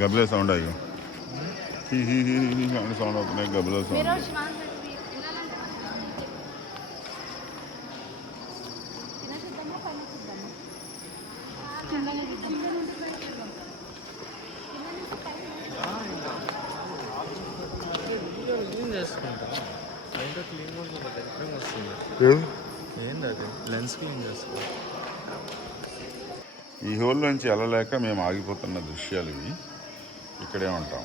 गबले sound आई ही sound होते गबले sound ఏంటది lens clean చేసుకో. ఈ హోల్ నుంచి వెళ్ళలేక మేము ఆగిపోతున్న దృశ్యాలు ఇవి. ఇక్కడే ఉంటాం.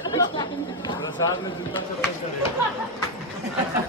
प्रसाद में जूता सब